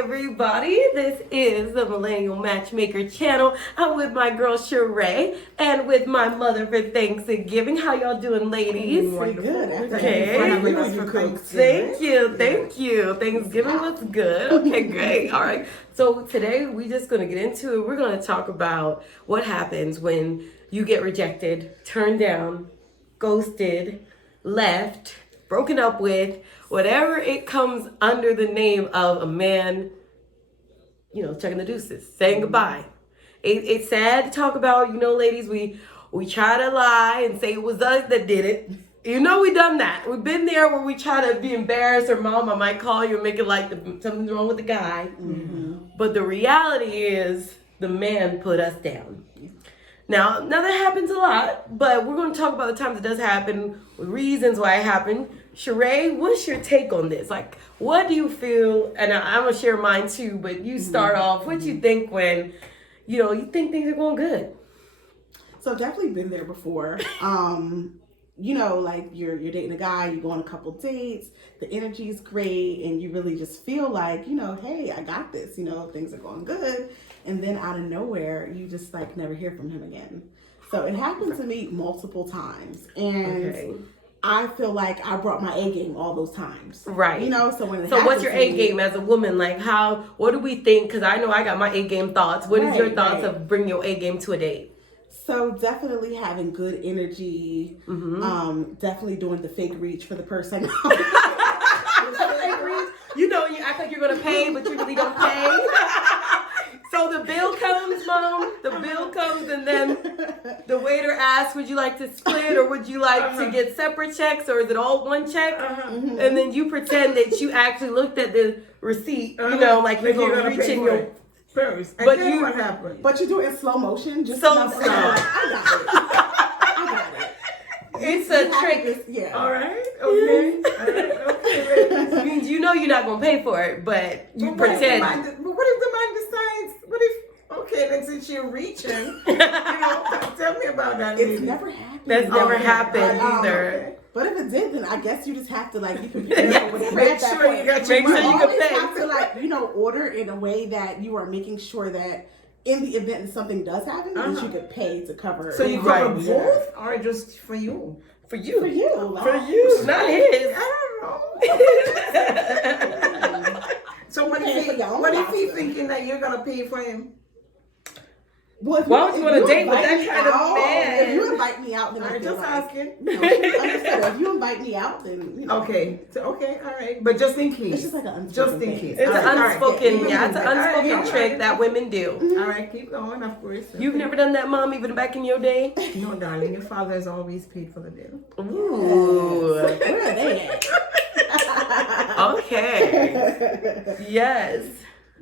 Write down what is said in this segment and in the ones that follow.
everybody. This is the Millennial Matchmaker channel. I'm with my girl Sheree and with my mother for Thanksgiving. How y'all doing, ladies? Pretty good. Okay. Thank you. Thanksgiving was good. Okay, great. All right. So today we're just going to get into it. We're going to talk about what happens when you get rejected, turned down, ghosted, left, broken up with, whatever it comes under the name of a man, checking the deuces, saying goodbye. It's sad to talk about, ladies, we try to lie and say it was us that did it. We done that. We've been there where we try to be embarrassed, or mama might call you and make it like something's wrong with the guy. Mm-hmm. But the reality is the man put us down. Now that happens a lot, but we're going to talk about the times it does happen, reasons why it happened. Sheree, what's your take on this? Like, what do you feel? And I'm going to share mine too, but you start off. What you think when, you think things are going good? So definitely been there before. Like you're dating a guy, you go on a couple dates, the energy is great, and you really just feel like, hey, I got this, things are going good. And then out of nowhere, you just like never hear from him again. So it happened to me multiple times. And I feel like I brought my A game all those times. Right. So what's your A game as a woman? Like what do we think? Because I know I got my A game thoughts. What is your thoughts of bringing your A game to a date? So definitely having good energy. Mm-hmm. Definitely doing the fake reach for the person. Fake reach? You act like you're going to pay, but you really don't pay. So the bill comes, Mom. The bill comes, and then the waiter asks, would you like to split, or would you like to get separate checks, or is it all one check? Mm-hmm. And then you pretend that you actually looked at the receipt, like you're going to reach in your... First. But what happened? But you do it in slow motion. Just so enough. I got it. It's a trick. Yeah. All right. Okay. Okay. Means you're not going to pay for it, but you pretend. But what if the man decides, then since you're reaching, tell me about that. It's never happened. That's never happened either. Okay. But if it did, then I guess you just have to be prepared. Make sure you got your money. You can pay. Have to order in a way that you are making sure that in the event that something does happen, that you could pay to cover. So you cover both, or just for you? For you. For you. For you, not his. I don't know. So what if he's thinking that you're gonna pay for him? Well, why would you want to date with that kind of man? If you invite me out, then I'm just asking. If you invite me out, then Okay. So all right. But just in case. It's just like an unspoken case. It's an unspoken, it's an unspoken trick that women do. Mm-hmm. All right, keep going, of course. You've never done that, Mom, even back in your day? No, darling. Your father has always paid for the bill. Ooh. Where are they at? Okay. Yes.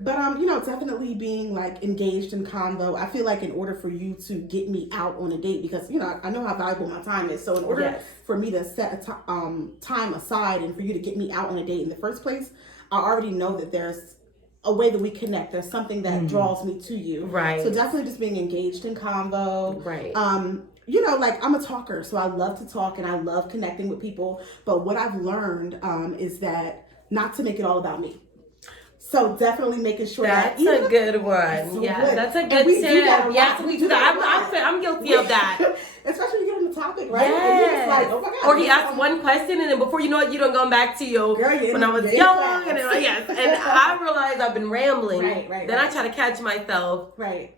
But definitely being engaged in convo. I feel like in order for you to get me out on a date, because I know how valuable my time is. So in order for me to set a time aside and for you to get me out on a date in the first place, I already know that there's a way that we connect. There's something that draws me to you. Right. So definitely just being engaged in convo. Right. I'm a talker, so I love to talk and I love connecting with people. But what I've learned is that not to make it all about me. So definitely making sure that's a good one. So yeah, good. that's a good tip. Yes, we do that. I'm guilty of that. Especially when you get on the topic, right? Yes. And you're just oh my God. Or he asks one question, and then before you know it, you don't go back to you. When I was young, and I realized I've been rambling. Then I try to catch myself. Right.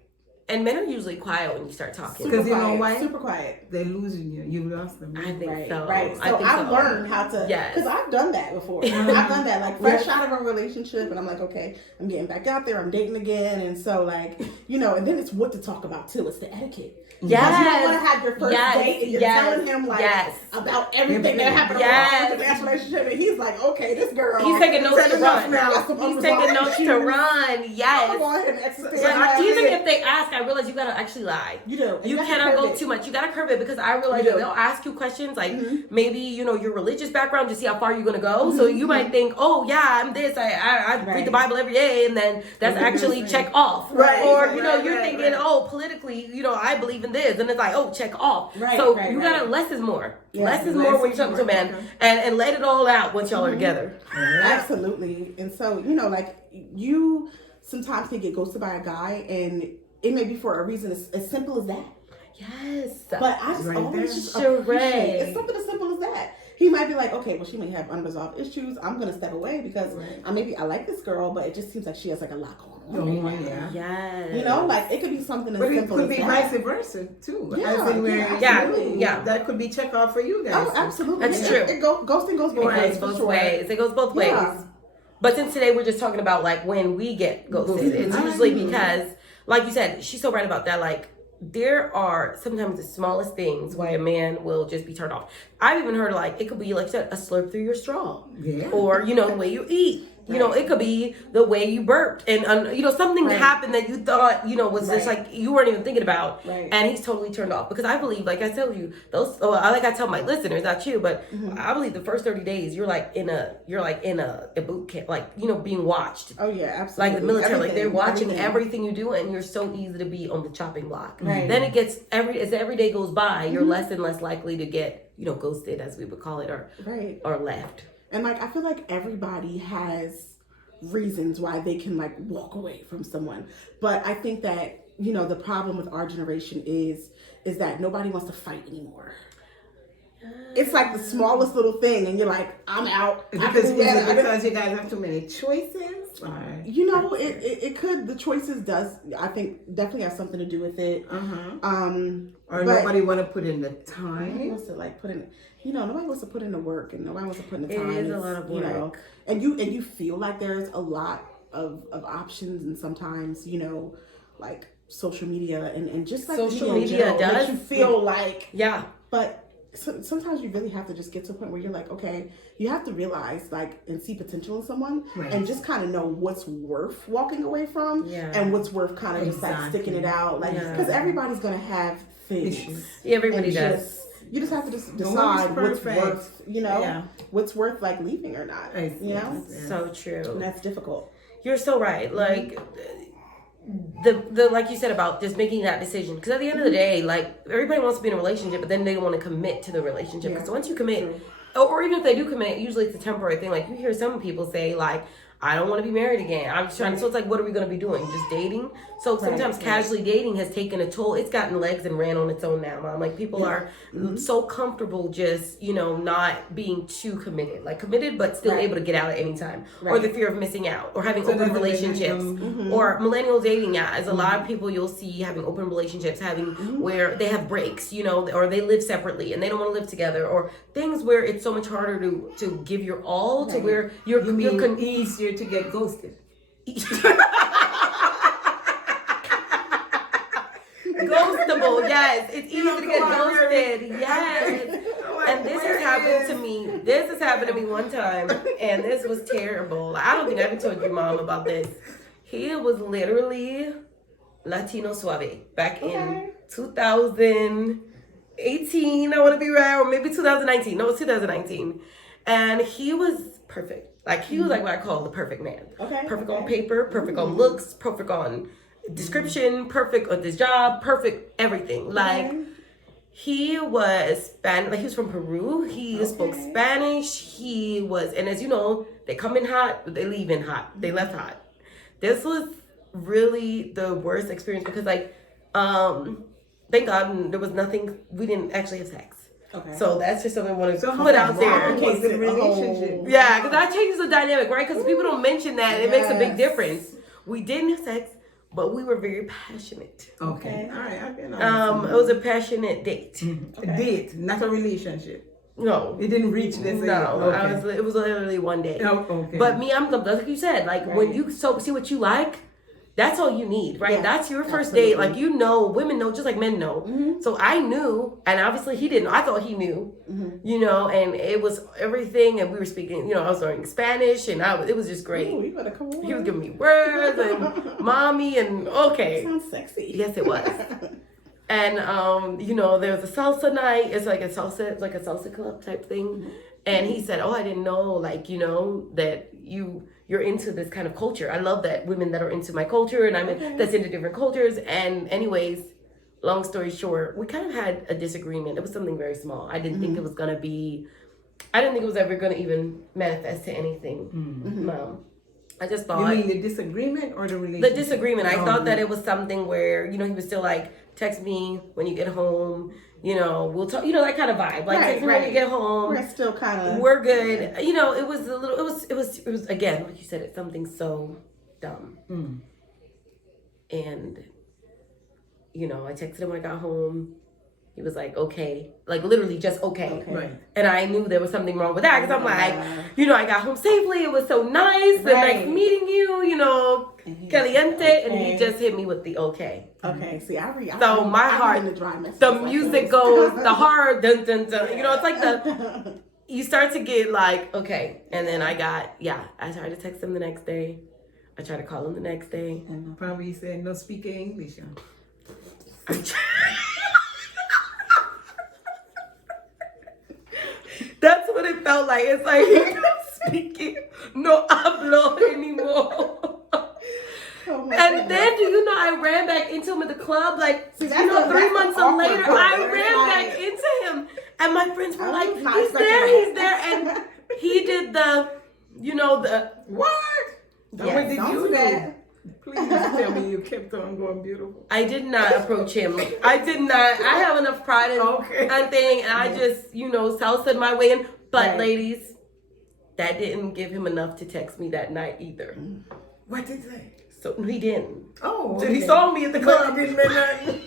And men are usually quiet when you start talking. Because you know why? Super quiet. They're losing you. You lost them. I think so. Right. So I've learned how to. Yes. Because I've done that before. I've done that. Fresh out of a relationship, and I'm like, okay, I'm getting back out there. I'm dating again, and so and then it's what to talk about too. It's the etiquette. Yes. Because you don't want to have your first date and you're telling him about everything that happened in the last relationship, and he's like, okay, this girl. He's taking notes to run. Now. He's taking notes to run. Yes. Go ahead and exercise. Even if they ask, I realized you gotta actually lie. You do. And You have to cannot curb go it. too much. You gotta curb it because I realized You that do. they'll ask you questions like maybe your religious background to see how far you're gonna go. So you might think, oh yeah, I'm this. I read the Bible every day, and then that's actually check off. Right. Or Right, you're right, thinking, right. oh politically, I believe in this, and it's like, oh check off. Right, So right, you gotta less is more. Yeah. Less is Less more when is you're talking to a more, man, okay. and let it all out once y'all are together. Absolutely. And so, like you sometimes can get ghosted by a guy and it may be for a reason as simple as that. Yes. But I just Right always there. just Sure, appreciate right. it's something as simple as that. He might be like, okay, well, she may have unresolved issues. I'm gonna step away because Right. I like this girl, but it just seems like she has like a lot going on. Oh, right now. yeah. Yes. Like it could be something as But it simple could as be that. vice versa too. Yeah, As in where absolutely. Yeah. that could be check off for you guys. Oh, absolutely. That's Ghosting goes both It ways. goes for both sure. ways. It goes both ways. Yeah. But since today we're just talking about like when we get ghosted, it's usually because, like you said, she's so right about that. Like there are sometimes the smallest things why a man will just be turned off. I've even heard like it could be like you said, a slurp through your straw, Yeah. or the way you eat. It could be the way you burped, and something happened that you thought was just like you weren't even thinking about, Right. and he's totally turned off. Because I believe, like I told you, I tell my listeners, not you, but I believe the first 30 days you're like in a boot camp, like being watched. Oh yeah, absolutely. Like the military, like they're watching everything. everything you do, and you're so easy to be on the chopping block. Right. Then it gets as every day goes by, you're less and less likely to get ghosted, as we would call it, or left. And like I feel like everybody has reasons why they can like walk away from someone. But I think that, the problem with our generation is that nobody wants to fight anymore. It's like the smallest little thing and you're like, I'm out. Because you guys have too many choices? Or? It could, the choices I think definitely has something to do with it. Or nobody want to put in the time. Nobody wants to like put in, nobody wants to put in the work and nobody wants to put in the time. It is a lot of work. And you feel like there's a lot of options and sometimes, like social media and just like Social media does makes you feel like, Yeah. but sometimes you really have to just get to a point where you're like, okay, you have to realize like and see potential in someone and just kind of know what's worth walking away from and what's worth kind of just like sticking it out, like because everybody's gonna have things. Everybody And does. You just have to just Nobody's decide what's perfect. worth, what's worth like leaving or not. So true. And that's difficult. You're so right. Like the like you said about just making that decision, because at the end of the day, like everybody wants to be in a relationship, but then they don't want to commit to the relationship. Because once you commit, or even if they do commit, usually it's a temporary thing. Like you hear some people say like, I don't want to be married again. I'm just trying. So it's like, what are we going to be doing? Just dating? So sometimes casually dating has taken a toll. It's gotten legs and ran on its own now, Mom. Like people are so comfortable just, not being too committed. Like committed, but still able to get out at any time. Or the fear of missing out. Or having open relationships. Or millennial dating, as a lot of people you'll see having open relationships, having where they have breaks, or they live separately and they don't want to live together. Or things where it's so much harder to give your all to where you're easier to get ghosted. Ghostable, yes. It's easy to get ghosted, yes. And this has happened to me. This has happened to me one time, and this was terrible. I don't think I ever told your mom about this. He was literally Latino Suave back in 2018. I want to be right, or maybe 2019. No, it's 2019, and he was perfect. Like he was like what I call the perfect man. Perfect on paper, perfect on looks, perfect on description, perfect on his job, perfect everything. Like he was Spanish. Like he was from Peru. He spoke Spanish. He was, and as you know, they come in hot, but they leave in hot. They left hot. This was really the worst experience because like, thank God there was nothing. We didn't actually have sex. So that's just something I want to put out there. The relationship. Yeah, because that changes the dynamic, right? Because people don't mention that. It makes a big difference. We didn't have sex, but we were very passionate. Okay. All right. I've been on It was a passionate date. a date, not a relationship. No. It didn't reach this. No. It was literally one day. Oh, okay. But me, I'm like you said, like when you see what you like, that's all you need, right? Yeah, That's your first absolutely. date. Like, you know, women know just like men know. Mhm. So I knew, and obviously he didn't. I thought he knew, Mhm. you know, and it was everything. And we were speaking, you know, I was learning Spanish, and it was just great. Ooh, you better come on. He was giving me words and mommy and okay. Sounds sexy. Yes, it was. And you know, there was a salsa night. It's like a salsa club type thing. And he said, "Oh, I didn't know, like, you know, that you're into this kind of culture. I love that women that are into my culture, and that's into different cultures." And anyways, long story short, we kind of had a disagreement. It was something very small. I didn't think it was gonna be. I didn't think it was ever gonna even manifest to anything. I just thought. You mean the disagreement or the relationship? The disagreement. I Oh, thought that it was something where, you know, he was still like, text me when you get home, you know, we'll talk, you know, that kind of vibe. Like, text me when you get home. We're still kind of. We're good. You know, it was a little, it was again, like you said, it's something so dumb. And, you know, I texted him when I got home. He was like, okay, like literally just okay. Right. And I knew there was something wrong with that because I'm like, you know, I got home safely. It was so nice. And nice meeting you, know, caliente. And he just hit me with the okay. Okay, see, So my heart, the music goes, the heart, dun, dun, dun. You know, it's like you start to get like, okay. And then I tried to text him the next day. I tried to call him the next day. And probably he said, no speaking English. That's what it felt like. It's like he not speaking, no hablo anymore. And then, do you know, I ran back into him at the club, like, you know, 3 months later, I ran back into him. And my friends were like, he's there. And he did the, you know, the... What? Yes. What did you do? Please tell me you kept on going beautiful. I did not approach him. I did not. I have enough pride and thing, and I just, you know, salsa'd my way in. But ladies, that didn't give him enough to text me that night either. What did he say? So he didn't. Oh, So he saw me at the club. Didn't mean nothing.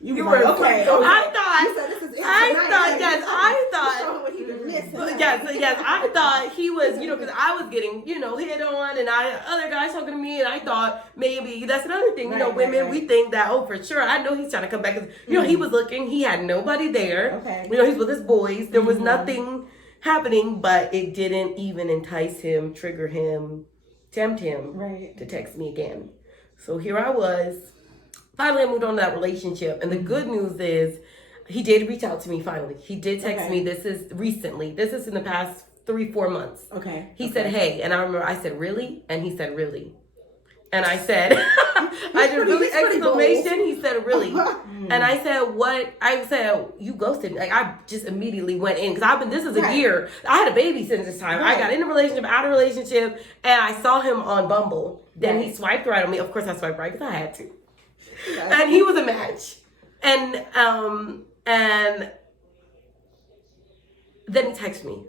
You were okay. I thought. You said, this is it I tonight. thought. Yes, I thought. Show him what he been missing. Yes, I thought he was, you know, because I was getting, you know, hit on, and other guys talking to me, and I thought maybe that's another thing. You know, women, we think that, oh, for sure, I know he's trying to come back. You know, he was looking, he had nobody there. Okay. You know, he's with his boys. There was nothing happening, but it didn't even entice him, trigger him, tempt him to text me again. So here I was. Finally, I moved on to that relationship. And the good news is he did reach out to me finally. He did text me. This is recently. This is in the past 3-4 months. Okay. He said, hey. And I remember I said, really? And he said, really? And I said, I did really exclamation. He said, really? And I said, what? I said, you ghosted me. Like, I just immediately went in. Because this is a year. I had a baby since this time. I got in a relationship, out of a relationship. And I saw him on Bumble. Then he swiped right on me. Of course, I swiped right because I had to. And he was a match. And then he texted me.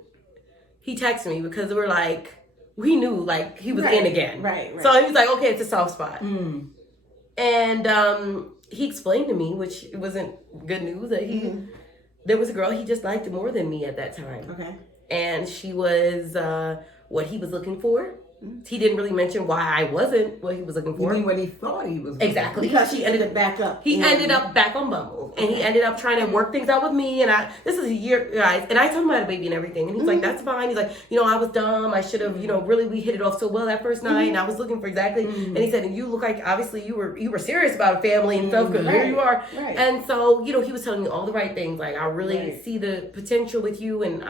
He texted me because we're like, we knew like he was in again. Right. So he was like, okay, it's a soft spot. And he explained to me, which wasn't good news, that there was a girl he just liked more than me at that time. Okay. And she was what he was looking for. He didn't really mention why I wasn't what he was looking for. You mean what he thought he was? Exactly. Because he ended up back up. He ended up back on Bumble. And he ended up trying to work things out with me. And this is a year, guys. And I told him I had a baby and everything. And he's like, that's fine. He's like, you know, I was dumb. I should have, you know, really, we hit it off so well that first night. And I was looking for exactly. And he said, and you look like, obviously, you were serious about a family and stuff. Because here you are. Right. And so, you know, he was telling me all the right things. Like, I really see the potential with you. And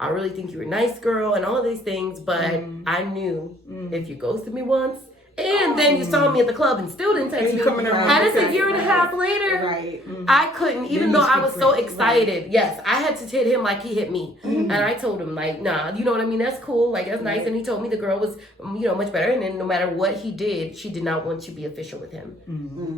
I really think you're a nice girl and all of these things, but I knew if you ghosted me once and then you saw me at the club and still didn't text me, and it's a year and a half later, I couldn't, even though I was so excited. Yes, I had to hit him like he hit me. And I told him like, nah, you know what I mean? That's cool. Like, that's nice. And he told me the girl was, you know, much better. And then no matter what he did, she did not want to be official with him.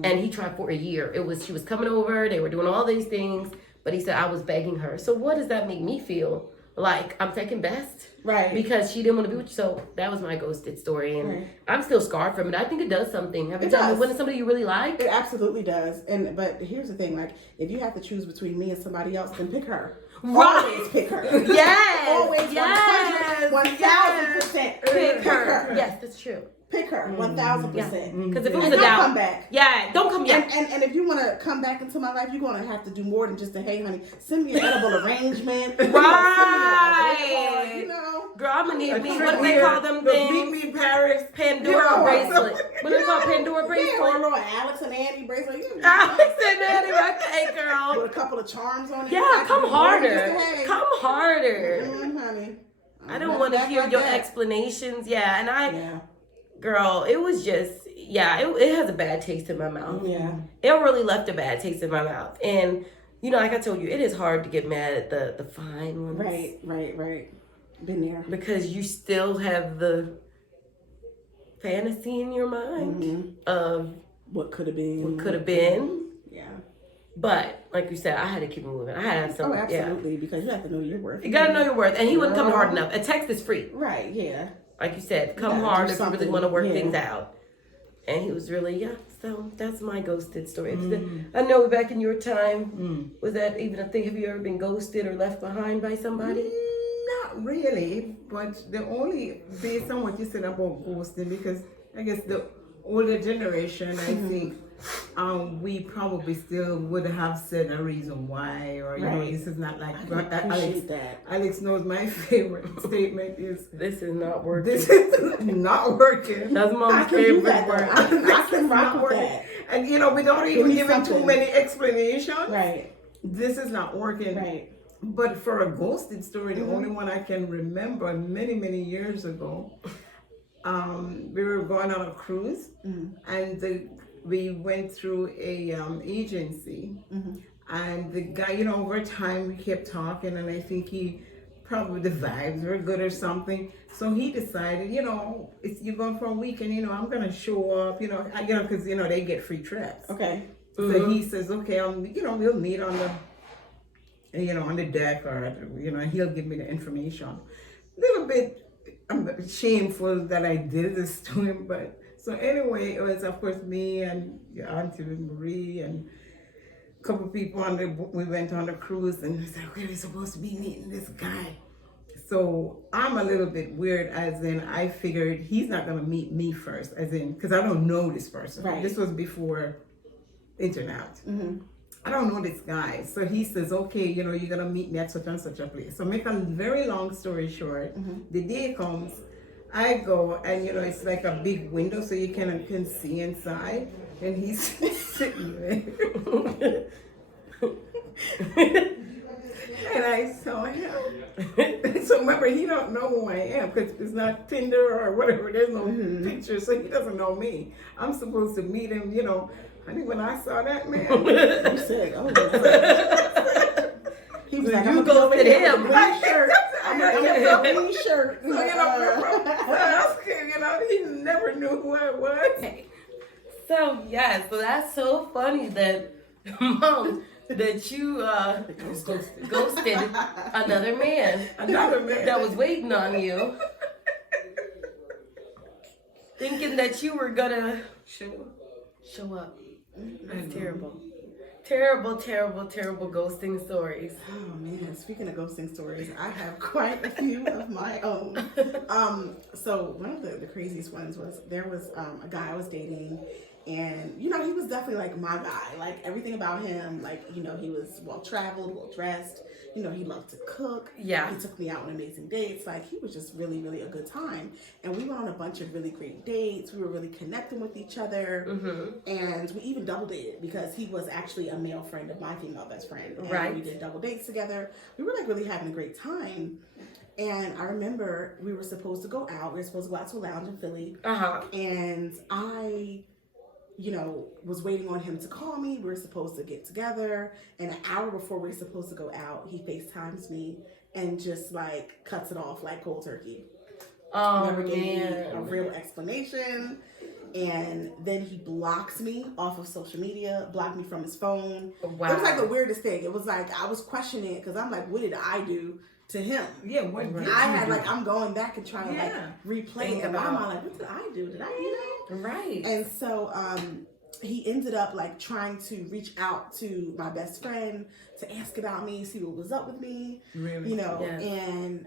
And he tried for a year. She was coming over. They were doing all these things, but he said, I was begging her. So what does that make me feel? Like I'm second best, right? Because she didn't want to be with you. So that was my ghosted story, and I'm still scarred from it. I think it does something. Have you done it when it's somebody you really like? It absolutely does. But here's the thing: like, if you have to choose between me and somebody else, then pick her. Right. Always pick her. Yes. Always. Yes. 1,000% pick her. Yes, that's true. Pick her, 1000%. Because if it And was a don't doubt, come back. yeah, don't come yet. And if you want to come back into my life, you're going to have to do more than just a, hey, honey, send me an edible arrangement. Right. You know. Girl, I'm gonna need me. Trip What do they here, call them the things? Meet me in Paris. Pandora You know, bracelet. What do they call Pandora Yeah, or a bracelet? little Alex and Andy bracelet. Alex and Annie, okay, girl. With a couple of charms on it. Yeah, Like, come more than harder. just a, hey. Come harder. Honey. I don't want to Back hear like your that. explanations. Yeah, and Yeah. girl, it was just, it has a bad taste in my mouth. Yeah. It really left a bad taste in my mouth. And, like I told you, it is hard to get mad at the fine ones. Right. Been there. Because you still have the fantasy in your mind of What could have been. what could have been. Yeah. But, like you said, I had to keep it moving. I had to have some, Oh, absolutely. Because you have to know your worth. You gotta know your worth. And he wouldn't come hard enough. A text is free. Right, yeah. Like you said, come gotta hard do if you really something. want to work Yeah. things out. And he was really, so that's my ghosted story. I know back in your time, was that even a thing? Have you ever been ghosted or left behind by somebody? Not really, but the only based on what you said about ghosting, because I guess the older generation, I think, we probably still would have said a reason why, or you know, this is not like appreciate that. Alex knows my favorite statement is, This is not working. "This is not working." That's I mom's can do favorite that, though. word. I can rock Not with working. that. And we don't Give even me give him too something. many explanations. Right, This is not working. right. But for a ghosted story, the only one I can remember many, many years ago, we were going on a cruise, and we went through a agency, and the guy, over time we kept talking, and I think he probably the vibes were good or something, so he decided, you're going for a weekend, I'm gonna show up, because they get free trips. Okay. So he says, okay, we'll meet on the deck, or he'll give me the information. A little bit shameful that I did this to him, but so anyway, it was of course me and your Auntie Marie and a couple people we went on the cruise, and we said, okay, we're supposed to be meeting this guy. So I'm a little bit weird, as in I figured he's not gonna meet me first, as in because I don't know this person. Right. This was before internet. I don't know this guy. So he says, okay, you're gonna meet me at such and such a place. So make a very long story short, the day comes, I go, and it's like a big window so you can see inside, and he's sitting there. And I saw him. So remember, he don't know who I am, because it's not Tinder or whatever. There's no picture, so he doesn't know me. I'm supposed to meet him, Honey, when I saw that man, You said, oh, he was like, You I'm gonna ghosted go him. Green shirt. I'm gonna get a green shirt. So, he never knew who I was. So, so that's so funny that, Mom, that you ghosted another man. Another man. That was waiting on you. Thinking that you were gonna show up. That's terrible. Terrible ghosting stories. Oh man, speaking of ghosting stories, I have quite a few of my own. So one of the craziest ones was there was a guy I was dating, and he was definitely like my guy. Like everything about him, like he was well traveled, well dressed. He loved to cook. Yeah. He took me out on amazing dates. Like he was just really, really a good time. And we went on a bunch of really great dates. We were really connecting with each other. And we even double dated because he was actually a male friend of my female best friend. And Right. we did double dates together. We were like really having a great time. And I remember we were supposed to go out. We were supposed to go out to a lounge in Philly. And I was waiting on him to call me. We were supposed to get together. And an hour before we were supposed to go out, he FaceTimes me and just like cuts it off like cold turkey. Oh, Never gave me man. a real explanation. And then he blocks me off of social media, blocked me from his phone. Wow. It was like the weirdest thing. It was like I was questioning it because I'm like, what did I do to him? Yeah, what did I you had do? I'm going back and trying to Yeah. replay Think it in my about- mind. Like, what did I do? Did I, Right. And so he ended up like trying to reach out to my best friend to ask about me, see what was up with me. Really? You know, Yeah. and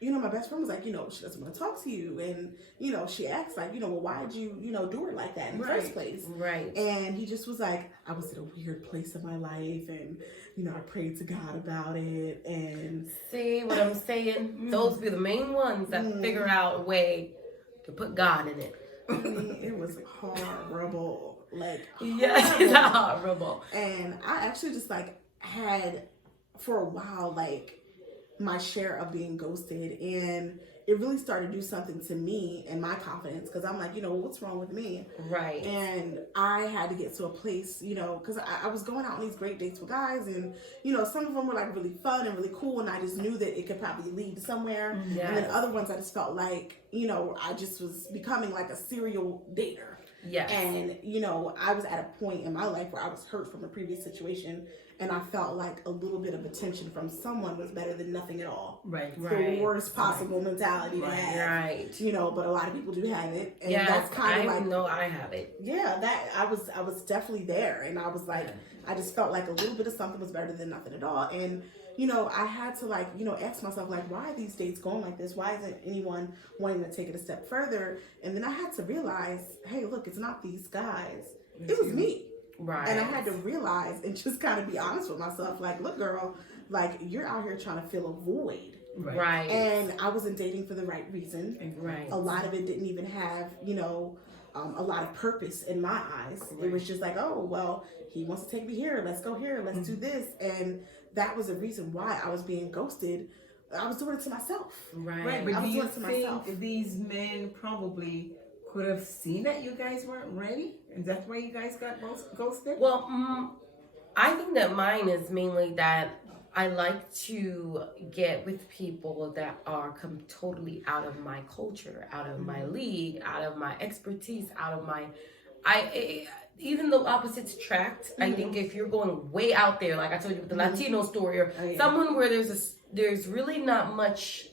my best friend was like, she doesn't want to talk to you, and she asked like, well, why did you do her like that in the first place? Right. And he just was like, I was in a weird place in my life, and I prayed to God about it, and See what I'm saying? Those be the main ones that figure out a way to put God in it. I mean, it was horrible, like Yeah, it's horrible. And I actually just like had for a while like my share of being ghosted, and it really started to do something to me and my confidence, because I'm like, what's wrong with me? Right. And I had to get to a place, because I was going out on these great dates with guys, and some of them were like really fun and really cool, and I just knew that it could probably lead somewhere. Yes. And then other ones I just felt like I just was becoming like a serial dater. Yes. And I was at a point in my life where I was hurt from a previous situation, and I felt like a little bit of attention from someone was better than nothing at all. Right. The worst possible mentality to have. Right. But a lot of people do have it, and Yes, that's kind of I like, know I have it. yeah, that I was definitely there, and I was like, I just felt like a little bit of something was better than nothing at all. And I had to like ask myself, like, why are these dates going like this? Why isn't anyone wanting to take it a step further? And then I had to realize, hey, look, it's not these guys, it was me. Right. And I had to realize and just kind of be honest with myself, like, look, girl, like, you're out here trying to fill a void. Right. And I wasn't dating for the right reason. Right. A lot of it didn't even have, a lot of purpose in my eyes. Right. It was just like, oh, well, he wants to take me here. Let's go here. Let's do this. And that was a reason why I was being ghosted. I was doing it to myself. Right. But I do was you doing it to myself. think these men probably could have seen that you guys weren't ready, and that's why you guys got ghosted? Well, I think that mine is mainly that I like to get with people that are totally out of my culture, out of my league, out of my expertise, out of my, even though opposites attract, I think if you're going way out there, like I told you with the Latino story, or someone where there's really not much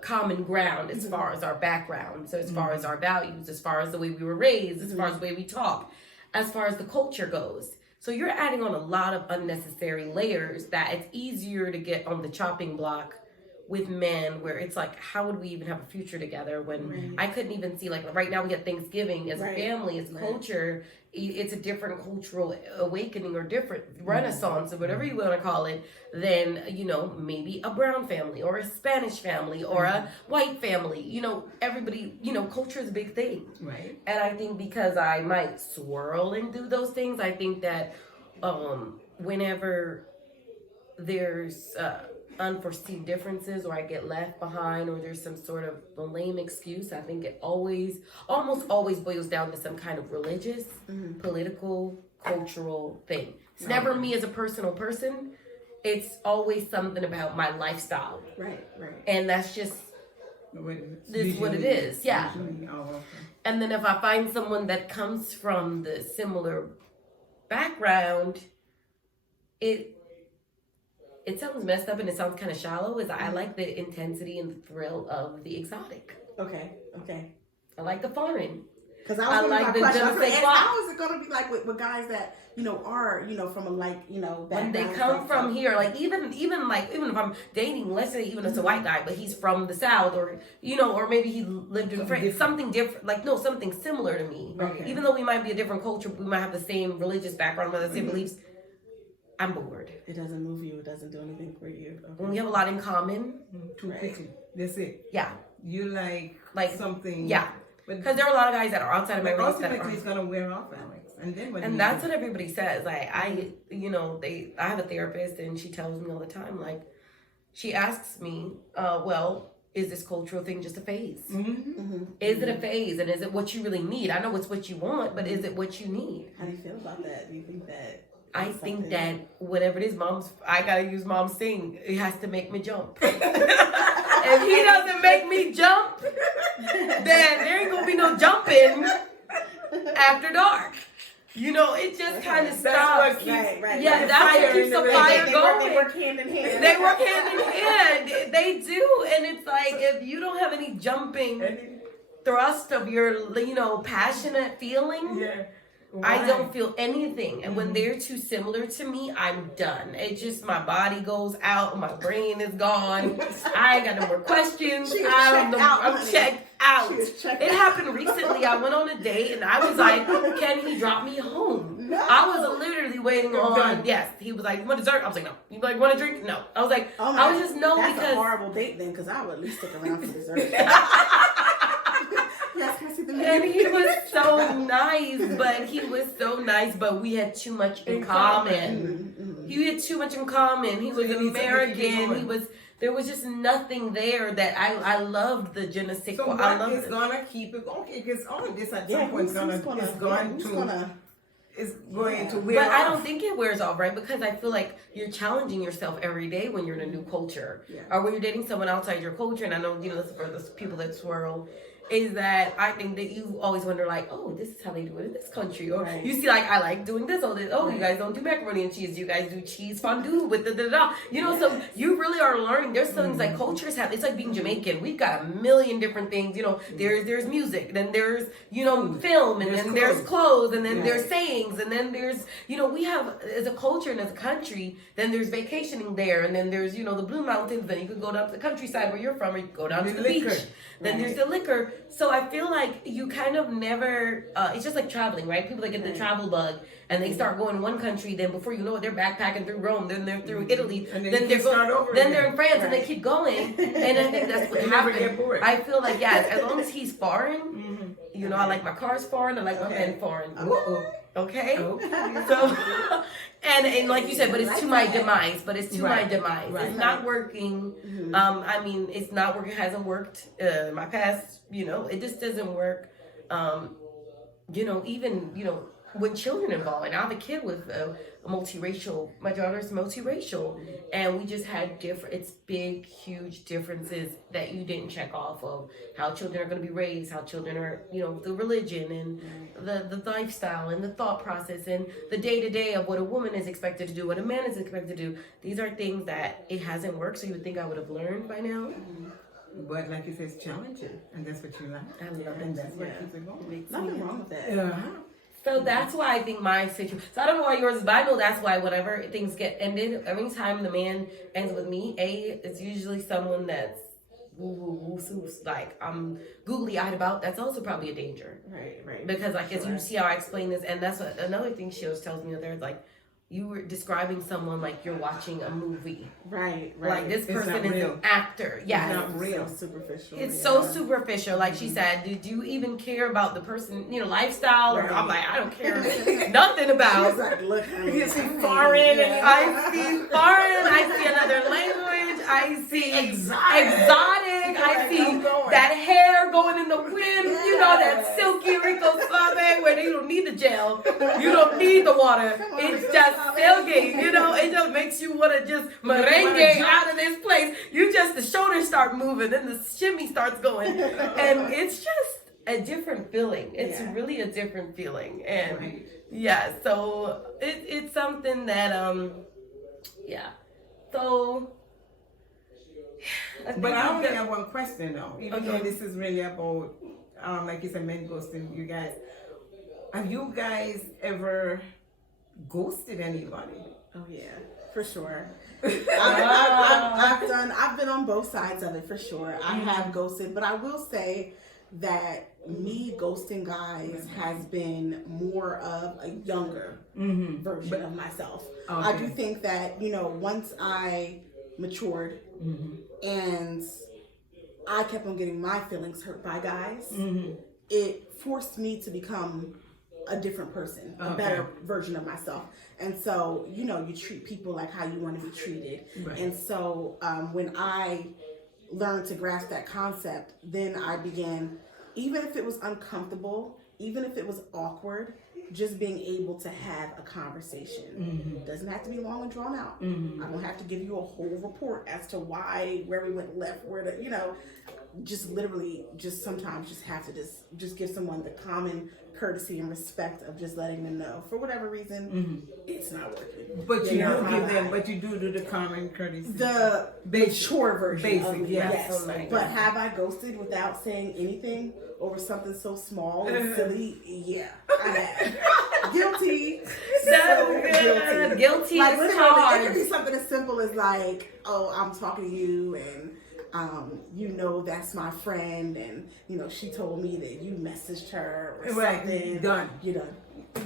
common ground as far as our background, so as far as our values, as far as the way we were raised, as far as the way we talk, as far as the culture goes. So you're adding on a lot of unnecessary layers that it's easier to get on the chopping block with men, where it's like, how would we even have a future together when I couldn't even see, like right now we have Thanksgiving as a family, as a culture, it's a different cultural awakening or different renaissance or whatever you want to call it than, maybe a brown family or a Spanish family or a white family. Everybody, culture is a big thing. Right. And I think because I might swirl and do those things, I think that whenever there's unforeseen differences, or I get left behind, or there's some sort of a lame excuse, I think it almost always boils down to some kind of religious, political, cultural thing. It's never me as a personal person. It's always something about my lifestyle. Right. And that's just this is what it is. Yeah. Okay. And then if I find someone that comes from the similar background, it sounds messed up and it sounds kind of shallow. I like the intensity and the thrill of the exotic. Okay. I like the foreign. Because I was like the how is it going to be like with guys that are from a background? When they come from here, like even if I'm dating, let's say even if it's a white guy, but he's from the South, or or maybe he lived in France, something different, something similar to me. Okay. Even though we might be a different culture, we might have the same religious background, the same beliefs. I'm bored. It doesn't move you. It doesn't do anything for you. Okay. When we have a lot in common. Too picky. That's it. Yeah. You like something. Yeah. Because there are a lot of guys that are outside of my race that ultimately it's gonna wear off, Alex. And that's what everybody says. Like I have a therapist, and she tells me all the time. Like, she asks me, well, is this cultural thing just a phase? Is it a phase, and is it what you really need? I know it's what you want, but is it what you need? How do you feel about that? Do you think that? I think that whatever it is, I gotta use mom's thing. It has to make me jump. If he doesn't make me jump, then there ain't gonna be no jumping after dark. It just kind of stops. Right. Yeah, that's what keeps the fire going. They work hand in hand. They work hand in hand. They do, and it's like if you don't have any jumping thrust of your, passionate feeling. Yeah. I don't feel anything. And when they're too similar to me, I'm done. It's just my body goes out, my brain is gone. I ain't got no more questions. I'm checked out. It happened recently. I went on a date and I was like, can he drop me home? No. I was literally waiting on, yes. He was like, you want dessert? I was like, no. You like, want a drink? No. I was like, I was just no, that's because. a horrible date then, because I would at least stick around for dessert. Yes, can I see the menu? And he was so nice, but we had too much in common. He had too much in common. He was American. There was just nothing there that I loved the je ne sais quoi. So what is gonna keep it going? Because all of this at some point is going to wear But off. I don't think it wears off, right? Because I feel like you're challenging yourself every day when you're in a new culture. Or when you're dating someone outside your culture, and I know, this is for the people that swirl, is that I think that you always wonder, like, oh, this is how they do it in this country. Or you see, like, I like doing this. You guys don't do macaroni and cheese. You guys do cheese fondue with the. So you really are learning. There's things like cultures have. It's like being Jamaican. We've got a million different things. There's music. Then there's, film. And then there's clothes. And then there's sayings. And then there's, we have, as a culture and as a country, then there's vacationing there. And then there's, the Blue Mountains. Then you could go down to the countryside where you're from. Or you could go down to the beach. Then there's the liquor. So I feel like you kind of never, it's just like traveling, right? People that get the travel bug and they start going to one country, then before you know it, they're backpacking through Rome, then they're through Italy, then they're in France, and they keep going. And I think that's what happened. I feel like, as long as he's foreign, I like my cars foreign, I like my men foreign. Okay? So, and like you said, but it's to my demise. It's not working. It's not working. It hasn't worked. My past, it just doesn't work. Even, when children involved. And I have a kid with a multiracial, my daughter's multiracial. And we just had it's big, huge differences that you didn't check off of. How children are going to be raised, how children are, the religion and the lifestyle and the thought process and the day-to-day of what a woman is expected to do, what a man is expected to do. These are things that it hasn't worked, so you would think I would have learned by now. But like you said, it's challenging, and that's what you like. I love it. And that's what keeps it going. Nothing wrong with that. So that's why I think my situation. So I don't know why yours is, but I know that's why whenever things get ended, every time the man ends with me, it's usually someone that's like I'm googly-eyed about. That's also probably a danger. Right. Because as you see how I explain this, and that's what another thing she always tells me. There's like, you were describing someone like you're watching a movie. Right. Like this person is an actor. Yeah. It's not real. So superficial. It's so superficial. Like she said, did you even care about the person, lifestyle? Or I'm like, I don't care nothing about. She's like, look, you see foreign. I see foreign. I see another language. I see exotic. I see that hair going in the wind. That silky Rico Suave where they don't need the gel. You don't need the water. It's just tailgate, it just makes you want to just merengue out of this place. The shoulders start moving, then the shimmy starts going, and it's just a different feeling. It's really a different feeling, and so it's something that So, but I only have one question though. Even though this is really about, like you said, men ghosting you guys. Have you guys ever ghosted anybody? Oh yeah, for sure. I've been on both sides of it for sure. I have ghosted, but I will say that me ghosting guys has been more of a younger version of myself. I do think that, once I matured and I kept on getting my feelings hurt by guys, it forced me to become a different person, a better version of myself. And so, you treat people like how you want to be treated. Right. And so when I learned to grasp that concept, then I began, even if it was uncomfortable, even if it was awkward, just being able to have a conversation. Doesn't have to be long and drawn out. I don't have to give you a whole report as to why, where we went left, just literally sometimes just have to just give someone the common courtesy and respect of just letting them know for whatever reason it's not working. But you do the common courtesy. The mature version. Basic, yes. But have I ghosted without saying anything over something so small and silly? Yeah. Guilty. So good. Guilty Like is literally, it hard. could be something as simple as like, oh, I'm talking to you, and you know that's my friend, and you know she told me that you messaged her or Right. something. Done. You're done.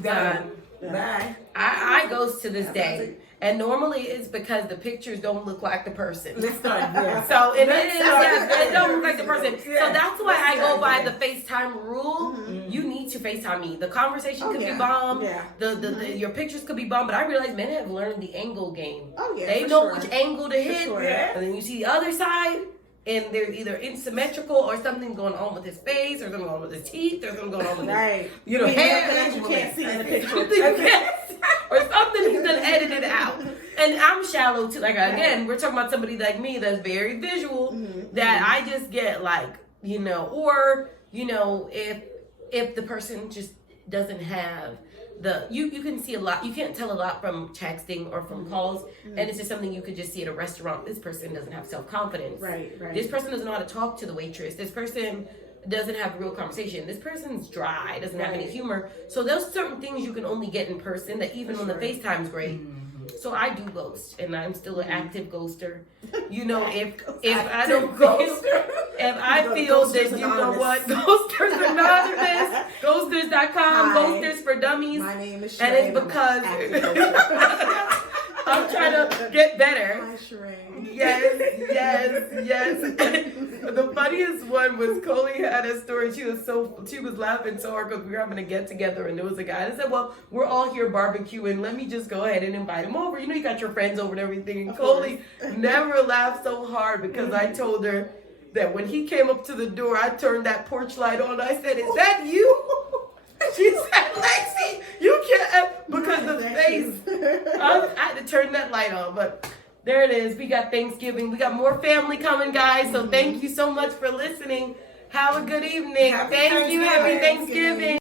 Done. Yeah. Bye. I ghost to this That's day. it. And normally it's because the pictures don't look like the person. Let's start there. So it Let's is, start yeah, there. it don't look like the person. So Yeah. that's why I go Let's by start the FaceTime rule. You need to FaceTime me. The conversation Oh, could yeah. be bomb. Yeah. The your pictures could be bomb. But I realize men have learned the angle game. Oh yeah. They for know sure. which angle to hit. sure. Yeah. And then you see the other side, and they're either asymmetrical or something going on with his face, or something going on with his teeth, or something going on with his, Right. you know, mean, hair. that you can't see in the picture. Something you can't see, or something he's done edited out. And I'm shallow too. Like again, we're talking about somebody like me that's very visual. That I just get like, you know, or you know, if the person just doesn't have the you can see a lot, you can't tell a lot from texting or from calls, and it's just something you could just see at a restaurant. This person doesn't have self-confidence. Right. This person doesn't know how to talk to the waitress. This person doesn't have real conversation. This person's dry, doesn't have any Right. humor. So there's certain things you can only get in person that even when the FaceTime's great. So I do ghost, and I'm still an active ghoster. You know, if I don't ghost, if I You feel go to that Ghosters you know what, Anonymous. Ghosters Anonymous, Ghosters.com, Hi. Ghosters for Dummies, My name is Sheree. and it's I'm an because active ghoster. I'm trying to get better. Hi, Sheree. Yes. The funniest one was Coley had a story. She was laughing so hard because we were having a get together, and there was a guy that said, "Well, we're all here barbecuing. Let me just go ahead and invite him over. You know, you got your friends over and everything." And Coley never laughed so hard because I told her that when he came up to the door, I turned that porch light on. I said, "Is that you?" She said, "Lexi, you can't," because the face. I had to turn that light on, but there it is. We got Thanksgiving. We got more family coming, guys. So thank you so much for listening. Have a good evening. Happy Thank you. Happy Thanksgiving. Thanksgiving.